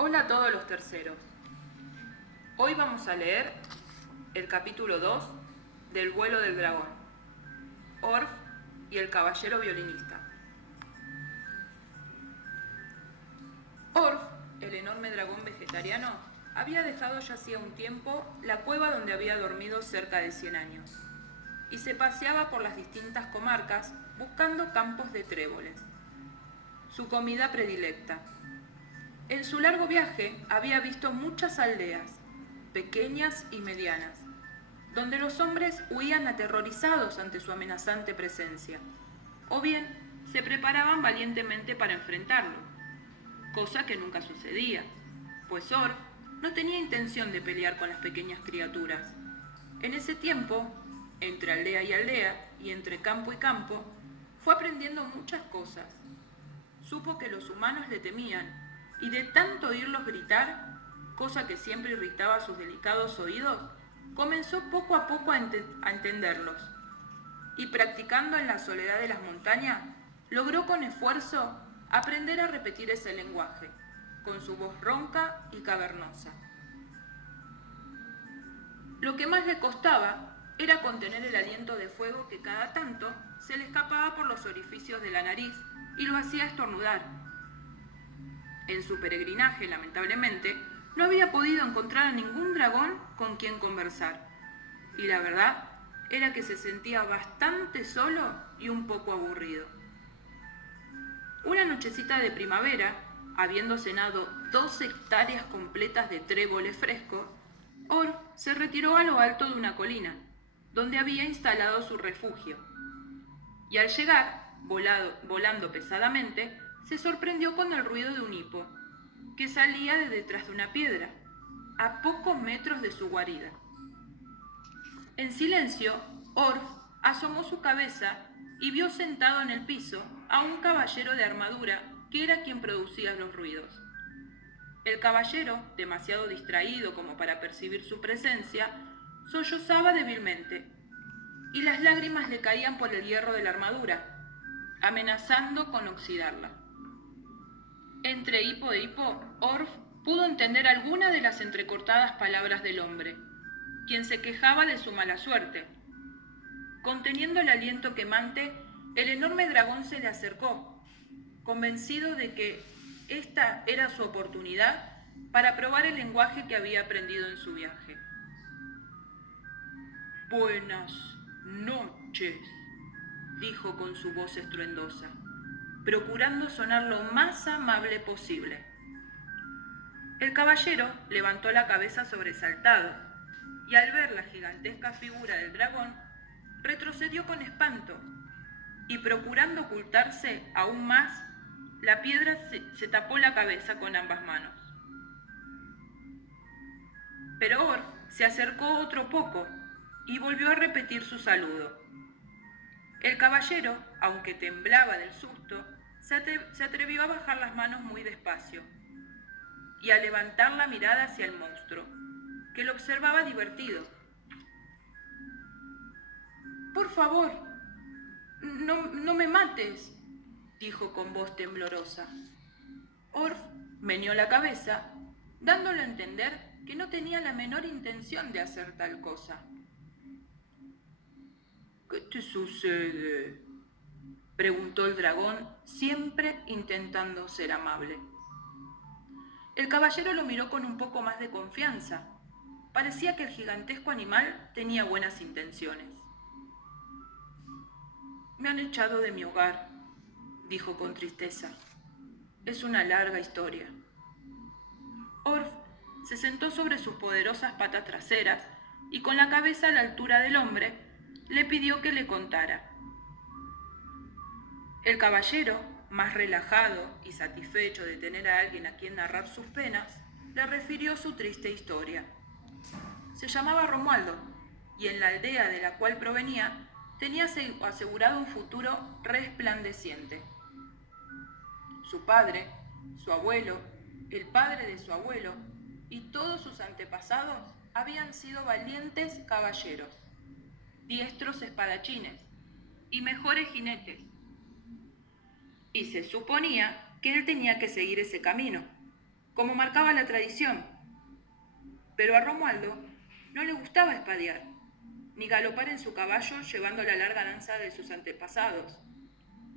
Hola a todos los terceros. Hoy vamos a leer el capítulo 2 del vuelo del dragón, Orf y el caballero violinista. Orf, el enorme dragón vegetariano, había dejado ya hacía un tiempo la cueva donde había dormido cerca de 100 años y se paseaba por las distintas comarcas buscando campos de tréboles, su comida predilecta. En su largo viaje había visto muchas aldeas, pequeñas y medianas, donde los hombres huían aterrorizados ante su amenazante presencia, o bien se preparaban valientemente para enfrentarlo, cosa que nunca sucedía, pues Orf no tenía intención de pelear con las pequeñas criaturas. En ese tiempo, entre aldea y aldea y entre campo y campo, fue aprendiendo muchas cosas. Supo que los humanos le temían y de tanto oírlos gritar, cosa que siempre irritaba sus delicados oídos, comenzó poco a poco a entenderlos y practicando en la soledad de las montañas, logró con esfuerzo aprender a repetir ese lenguaje, con su voz ronca y cavernosa. Lo que más le costaba era contener el aliento de fuego que cada tanto se le escapaba por los orificios de la nariz y lo hacía estornudar. En su peregrinaje, lamentablemente, no había podido encontrar a ningún dragón con quien conversar. Y la verdad era que se sentía bastante solo y un poco aburrido. Una nochecita de primavera, habiendo cenado 2 hectáreas completas de tréboles frescos, Orf se retiró a lo alto de una colina, donde había instalado su refugio. Y al llegar, volando pesadamente, se sorprendió con el ruido de un hipo, que salía de detrás de una piedra, a pocos metros de su guarida. En silencio, Orf asomó su cabeza y vio sentado en el piso a un caballero de armadura que era quien producía los ruidos. El caballero, demasiado distraído como para percibir su presencia, sollozaba débilmente, y las lágrimas le caían por el hierro de la armadura, amenazando con oxidarla. Entre hipo e hipo, Orf pudo entender alguna de las entrecortadas palabras del hombre, quien se quejaba de su mala suerte. Conteniendo el aliento quemante, el enorme dragón se le acercó, convencido de que esta era su oportunidad para probar el lenguaje que había aprendido en su viaje. Buenas noches, dijo con su voz estruendosa, procurando sonar lo más amable posible. El caballero levantó la cabeza sobresaltado y al ver la gigantesca figura del dragón, retrocedió con espanto y procurando ocultarse aún más, la piedra se tapó la cabeza con ambas manos. Pero Orf se acercó otro poco y volvió a repetir su saludo. El caballero, aunque temblaba del susto, se atrevió a bajar las manos muy despacio y a levantar la mirada hacia el monstruo, que lo observaba divertido. Por favor, no me mates, dijo con voz temblorosa. Orf meneó la cabeza, dándole a entender que no tenía la menor intención de hacer tal cosa. ¿Qué te sucede?, preguntó el dragón, siempre intentando ser amable. El caballero lo miró con un poco más de confianza. Parecía que el gigantesco animal tenía buenas intenciones. Me han echado de mi hogar, dijo con tristeza. Es una larga historia. Orf se sentó sobre sus poderosas patas traseras y con la cabeza a la altura del hombre, le pidió que le contara. El caballero, más relajado y satisfecho de tener a alguien a quien narrar sus penas, le refirió su triste historia. Se llamaba Romualdo y en la aldea de la cual provenía tenía asegurado un futuro resplandeciente. Su padre, su abuelo, el padre de su abuelo y todos sus antepasados habían sido valientes caballeros, diestros espadachines y mejores jinetes. Y se suponía que él tenía que seguir ese camino, como marcaba la tradición. Pero a Romualdo no le gustaba espadear, ni galopar en su caballo llevando la larga danza de sus antepasados,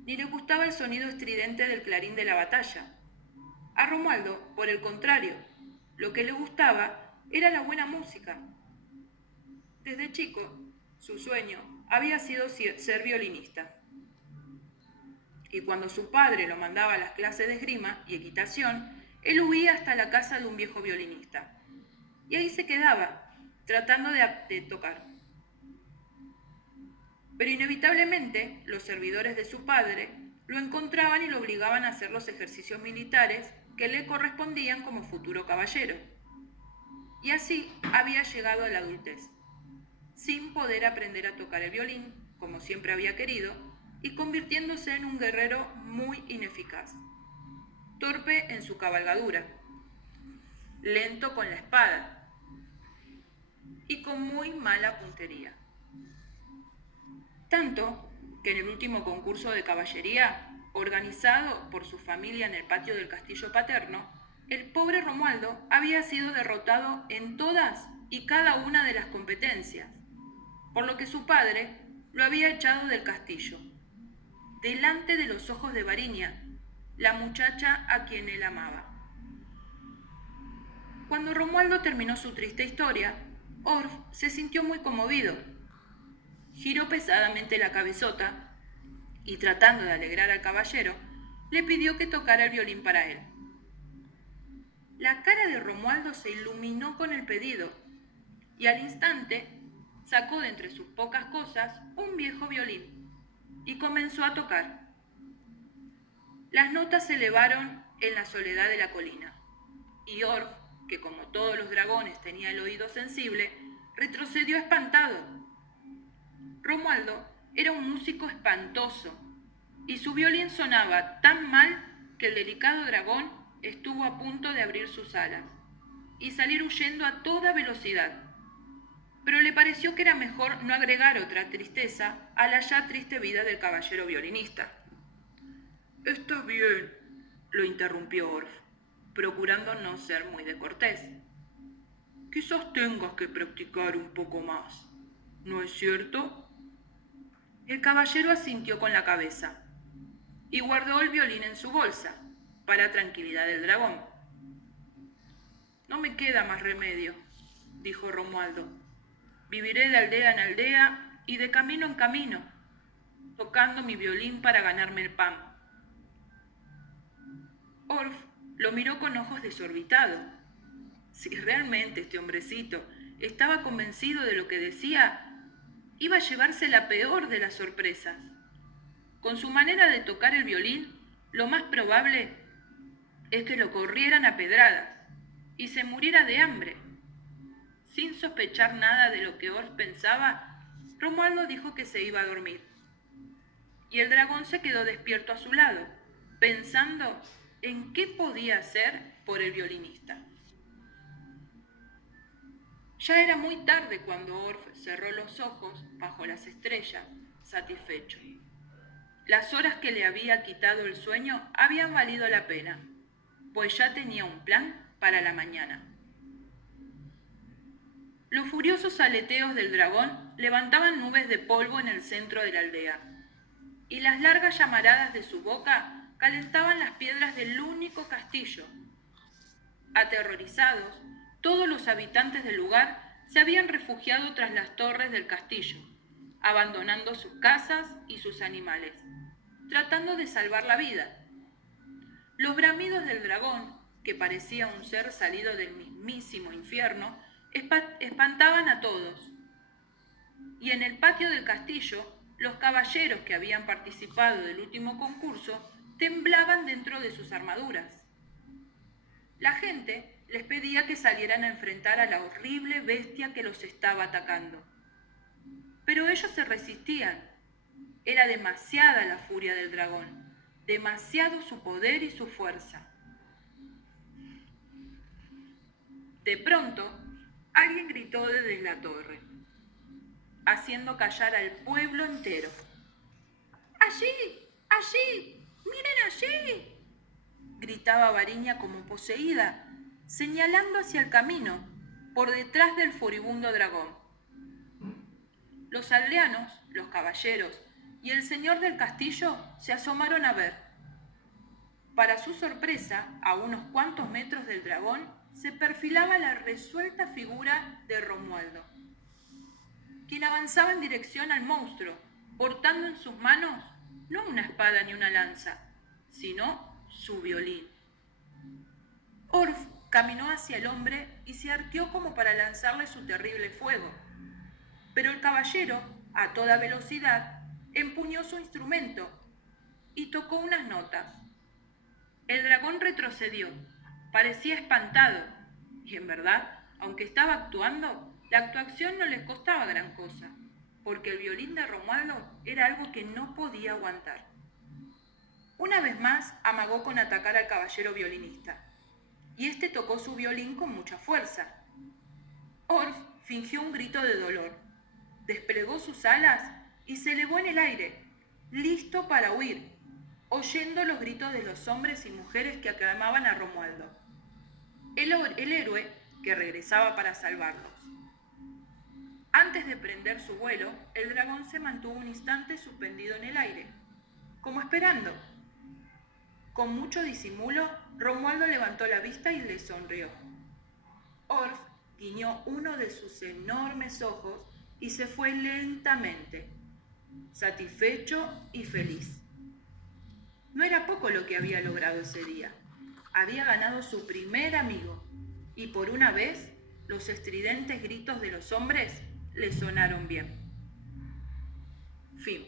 ni le gustaba el sonido estridente del clarín de la batalla. A Romualdo, por el contrario, lo que le gustaba era la buena música. Desde chico, su sueño había sido ser violinista. Y cuando su padre lo mandaba a las clases de esgrima y equitación, él huía hasta la casa de un viejo violinista. Y ahí se quedaba, tratando de tocar. Pero inevitablemente, los servidores de su padre lo encontraban y lo obligaban a hacer los ejercicios militares que le correspondían como futuro caballero. Y así había llegado a la adultez, sin poder aprender a tocar el violín, como siempre había querido, y convirtiéndose en un guerrero muy ineficaz, torpe en su cabalgadura, lento con la espada y con muy mala puntería. Tanto que en el último concurso de caballería, organizado por su familia en el patio del castillo paterno, el pobre Romualdo había sido derrotado en todas y cada una de las competencias, por lo que su padre lo había echado del castillo, delante de los ojos de Variña, la muchacha a quien él amaba. Cuando Romualdo terminó su triste historia, Orff se sintió muy conmovido. Giró pesadamente la cabezota y, tratando de alegrar al caballero, le pidió que tocara el violín para él. La cara de Romualdo se iluminó con el pedido y al instante sacó de entre sus pocas cosas un viejo violín y comenzó a tocar. Las notas se elevaron en la soledad de la colina y Orff, que como todos los dragones tenía el oído sensible, retrocedió espantado. Romualdo era un músico espantoso y su violín sonaba tan mal que el delicado dragón estuvo a punto de abrir sus alas y salir huyendo a toda velocidad. Pero le pareció que era mejor no agregar otra tristeza a la ya triste vida del caballero violinista. «Está bien», lo interrumpió Orff, procurando no ser muy descortés. «Quizás tengas que practicar un poco más, ¿no es cierto?» El caballero asintió con la cabeza y guardó el violín en su bolsa, para tranquilidad del dragón. «No me queda más remedio», dijo Romualdo. «Viviré de aldea en aldea y de camino en camino, tocando mi violín para ganarme el pan». Orff lo miró con ojos desorbitados. Si realmente este hombrecito estaba convencido de lo que decía, iba a llevarse la peor de las sorpresas. Con su manera de tocar el violín, lo más probable es que lo corrieran a pedradas y se muriera de hambre. Sin sospechar nada de lo que Orff pensaba, Romualdo dijo que se iba a dormir. Y el dragón se quedó despierto a su lado, pensando en qué podía hacer por el violinista. Ya era muy tarde cuando Orff cerró los ojos bajo las estrellas, satisfecho. Las horas que le había quitado el sueño habían valido la pena, pues ya tenía un plan para la mañana. Los furiosos aleteos del dragón levantaban nubes de polvo en el centro de la aldea, y las largas llamaradas de su boca calentaban las piedras del único castillo. Aterrorizados, todos los habitantes del lugar se habían refugiado tras las torres del castillo, abandonando sus casas y sus animales, tratando de salvar la vida. Los bramidos del dragón, que parecía un ser salido del mismísimo infierno, espantaban a todos. Y en el patio del castillo, los caballeros que habían participado del último concurso temblaban dentro de sus armaduras. La gente les pedía que salieran a enfrentar a la horrible bestia que los estaba atacando. Pero ellos se resistían. Era demasiada la furia del dragón, demasiado su poder y su fuerza. De pronto, alguien gritó desde la torre, haciendo callar al pueblo entero. ¡Allí! ¡Allí! ¡Miren allí!, gritaba Variña como poseída, señalando hacia el camino, por detrás del furibundo dragón. Los aldeanos, los caballeros y el señor del castillo se asomaron a ver. Para su sorpresa, a unos cuantos metros del dragón, se perfilaba la resuelta figura de Romualdo, quien avanzaba en dirección al monstruo, portando en sus manos no una espada ni una lanza, sino su violín. Orf caminó hacia el hombre y se arqueó como para lanzarle su terrible fuego. Pero el caballero, a toda velocidad, empuñó su instrumento y tocó unas notas. El dragón retrocedió, parecía espantado, y en verdad, aunque estaba actuando, la actuación no les costaba gran cosa, porque el violín de Romualdo era algo que no podía aguantar. Una vez más amagó con atacar al caballero violinista, y este tocó su violín con mucha fuerza. Orf fingió un grito de dolor, desplegó sus alas y se elevó en el aire, listo para huir, oyendo los gritos de los hombres y mujeres que aclamaban a Romualdo, el héroe que regresaba para salvarlos. Antes de prender su vuelo, el dragón se mantuvo un instante suspendido en el aire, como esperando. Con mucho disimulo, Romualdo levantó la vista y le sonrió. Orf guiñó uno de sus enormes ojos y se fue lentamente, satisfecho y feliz. No era poco lo que había logrado ese día. Había ganado su primer amigo y por una vez los estridentes gritos de los hombres le sonaron bien. Fin.